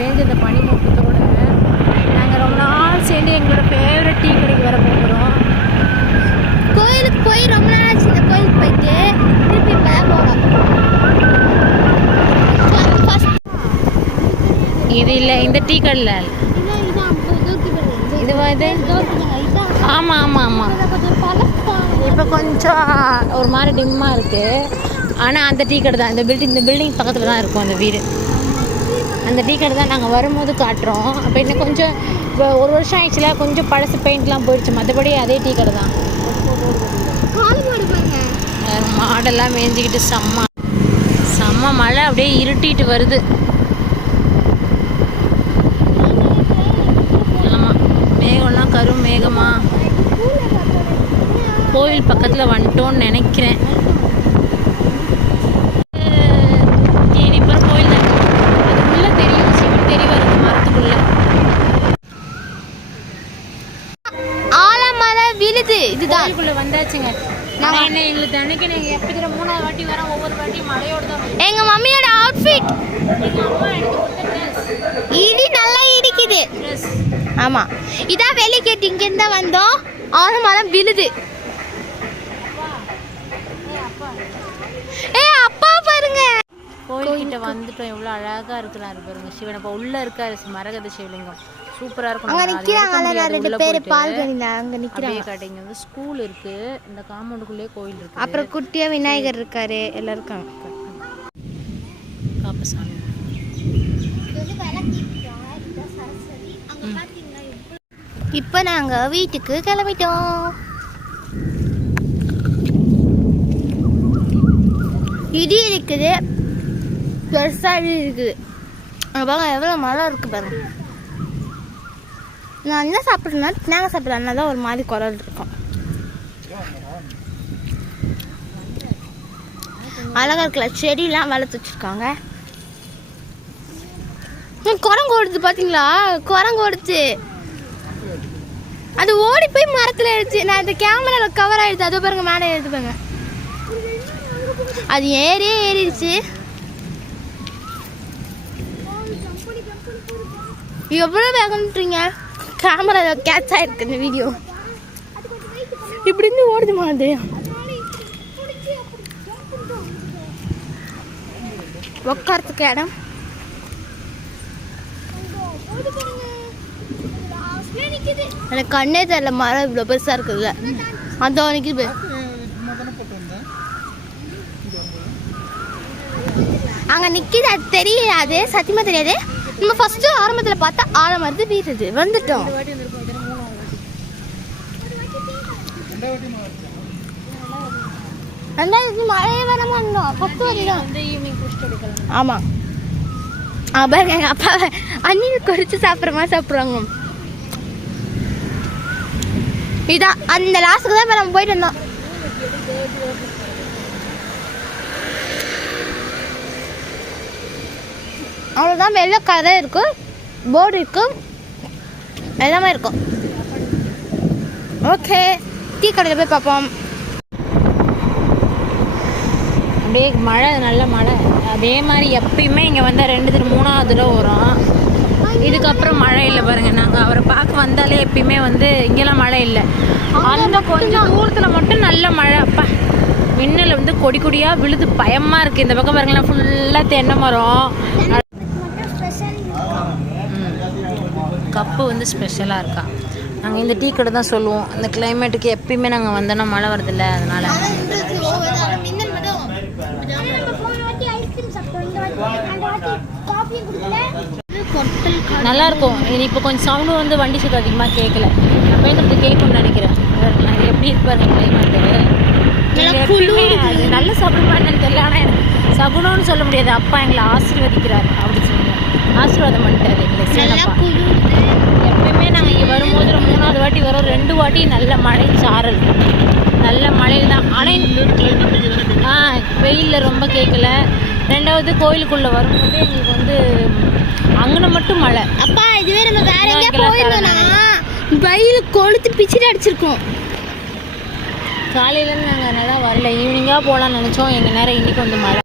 பேஞ்ச இந்த பனிமூட்டத்தோடு நாங்கள் ரொம்ப நாள் சேர்ந்து எங்களோட ஃபேவரட் டீ கடைக்கு வர போகிறோம். கோயிலுக்கு போய் ரொம்ப நாள் ஆச்சு. இந்த கோயிலுக்கு போயிட்டு திருப்பி இப்போ தான் போகிறோம். இது இல்லை, இந்த டீ கடையில் இதுவா இது? ஆமாம் ஆமாம் ஆமாம். இப்போ கொஞ்சம் ஒரு மாதிரி டிம்மாக இருக்குது. ஆனால் அந்த டீ கடை தான், இந்த பில்டிங் பக்கத்தில் தான் இருக்கும் அந்த வீடு. அந்த டீ கடை தான் நாங்கள் வரும்போது காட்டுறோம். அப்போ இன்னும் கொஞ்சம் இப்போ ஒரு வருஷம் ஆயிடுச்சுல, கொஞ்சம் பழசு பெயிண்ட்லாம் போயிடுச்சு. மற்றபடி அதே டீ கடை தான். மாடெல்லாம் மேய்ஞ்சிக்கிட்டு செம்ம மழை அப்படியே இருட்டிட்டு வருது. ஆமாம், மேகம்லாம் கரும் மேகமா. கோவில் பக்கத்தில் வந்துட்டோன்னு நினைக்கிறேன். இதுக்குள்ள வந்தாச்சுங்க. எங்களுக்கு அன்னைக்கு நாங்கள் எப்படி 3வது வாட்டி வரோம். ஒவ்வொரு வாட்டி மழையோடு தான். எங்கள் மம்மியோட அவுட்ஃபிட் இடி நல்லா இடிக்குது. ஆமாம், இதான் வெளியே கேட்டு இங்கேருந்து தான் வந்தோம். ஆலமரம் விழுது. அப்பா பாருங்க, கோயில்கிட்ட வந்துட்டோம். எவ்வளோ அழகாக இருக்கிறாரு பாருங்க சிவன். இப்போ உள்ளே இருக்காரு மரகத சிவலிங்கம். சூப்பராக இருக்கும். அங்கே நிற்கிறாங்க 2 பேர் பால் கணிங்க. அங்கே நிற்கிறாங்க. கடைங்க வந்து ஸ்கூல் இருக்குது. இந்த காம்பவுண்டுக்குள்ளேயே கோயில் இருக்குது. அப்புறம் குட்டியாக விநாயகர் இருக்காரு. எல்லாம் இருக்காங்க. காப்பசாமி. இப்போ நாங்கள் வீட்டுக்கு கிளம்பிட்டோம். இடி இருக்குது, பெருசாக இடி இருக்குது. பாருங்க எவ்வளோ மழை இருக்குது பாருங்க. நான் என்ன சாப்பிட்றேன்னா நாங்கள் சாப்பிட்றேன்னா தான் ஒரு மாதிரி குரல் இருக்கும். அழகாக இருக்கல, செடியெலாம் வளர்த்து வச்சுருக்காங்க. குரங்கு ஓடுது பார்த்தீங்களா? குரங்கு ஓடுச்சு. அது ஓடி போய் மரத்தில் ஆயிடுச்சு. நான் இந்த கேமராவில் கவர் ஆகிடுது. அதோ பாருங்க, மேலே எடுத்து பாருங்க. அது ஏறிடுச்சு. எவ்வளோ வேகன்றீங்க? கேமரா கேட்ச் ஆகிருக்கு இந்த வீடியோ. இப்படி இருந்து ஓடுதுமா அது? உட்காரத்துக்கு இடம். எனக்கு கண்ணே தெரியல, மரம் இவ்வளோ பெருசாக இருக்குதுல்ல. அந்த நிற்கிது. அங்கே நிற்கிது, அது தெரியாது, சத்தியமாக தெரியாது. நம்ம ஃபஸ்ட்டு ஆரம்பத்தில் பார்த்தா ஆலமரத்து வீட்டுது. வந்துட்டோம். மழையே வரமா இருந்தோம். 10 வரை தான். ஆமாம். பாருங்க எங்கள் அப்பா அண்ணியை குறித்து சாப்பிட்ற மாதிரி சாப்பிட்றாங்க. இதான் அந்த லாஸ்ட்டுக்கு தான் இப்போ நம்ம போயிட்டு வந்தோம். அவ்வளோதான். வெள்ளை கதை இருக்கும், போர்டு இருக்கும், எல்லாமே இருக்கும். ஓகே, டீ கடையில் போய் பார்ப்போம். அப்படியே மழை, நல்ல மழை. அதே மாதிரி எப்பயுமே இங்கே வந்தால் 2-3வது தடவை வரும். இதுக்கப்புறம் மழை இல்லை பாருங்கள். நாங்கள் அவரை பார்க்க வந்தாலே எப்பயுமே இங்கெல்லாம் மழை இல்லை. அந்த கொஞ்சம் தூரத்தில் மட்டும் நல்ல மழை. அப்பா, மின்னல் கொடி கொடியாக விழுது, பயமாக இருக்குது. இந்த பக்கம் பாருங்களேன், ஃபுல்லாக தென்னை மரம். கப்பு ஸ்பெஷலாக இருக்கா. நாங்கள் இந்த டீ கடை தான் சொல்லுவோம். இந்த கிளைமேட்டுக்கு எப்பயுமே நாங்கள் வந்தோன்னா மழை வருதில்ல, அதனால் நல்லாயிருக்கும். இது இப்போ கொஞ்சம் சவுண்டு வண்டி சத்தம் அதிகமாக கேட்கல. நான் பேசுறது கேட்கும்னு நினைக்கிறேன். எப்படி இருப்பாரு கிளைமேட்டு? அது நல்ல சகுனமா என்னன்னு தெரியல. ஆனால் எனக்கு சகுனம்னு சொல்ல முடியாது. அப்பா எங்களை ஆசீர்வதிக்கிறார் அப்படி சொல்லுவோம். ஆசீர்வாதம் பண்ணிட்டாரு எங்களை சின்னப்பா. எப்பயுமே நாங்கள் இங்கே வரும்போது 3வது வாட்டி வரோம். 2 வாட்டி நல்ல மழை சாரல், நல்ல மழையில் தான். ஆனால் வெயிலில் ரொம்ப கேட்கல. 2வது கோயிலுக்குள்ளே வரும்போது எங்களுக்கு அங்கே மட்டும் மழை. அப்பா இதுவே நம்ம வேற எங்கேயா போயிருந்தோம்னா வெயில் கொளுத்து பிச்சுட்டு அடிச்சிருக்கோம். காலையிலேருந்து நாங்கள் நல்லா வரல. ஈவினிங்காக போகலான்னு நினச்சோம். எங்கள் நேரம் இன்றைக்கி மழை.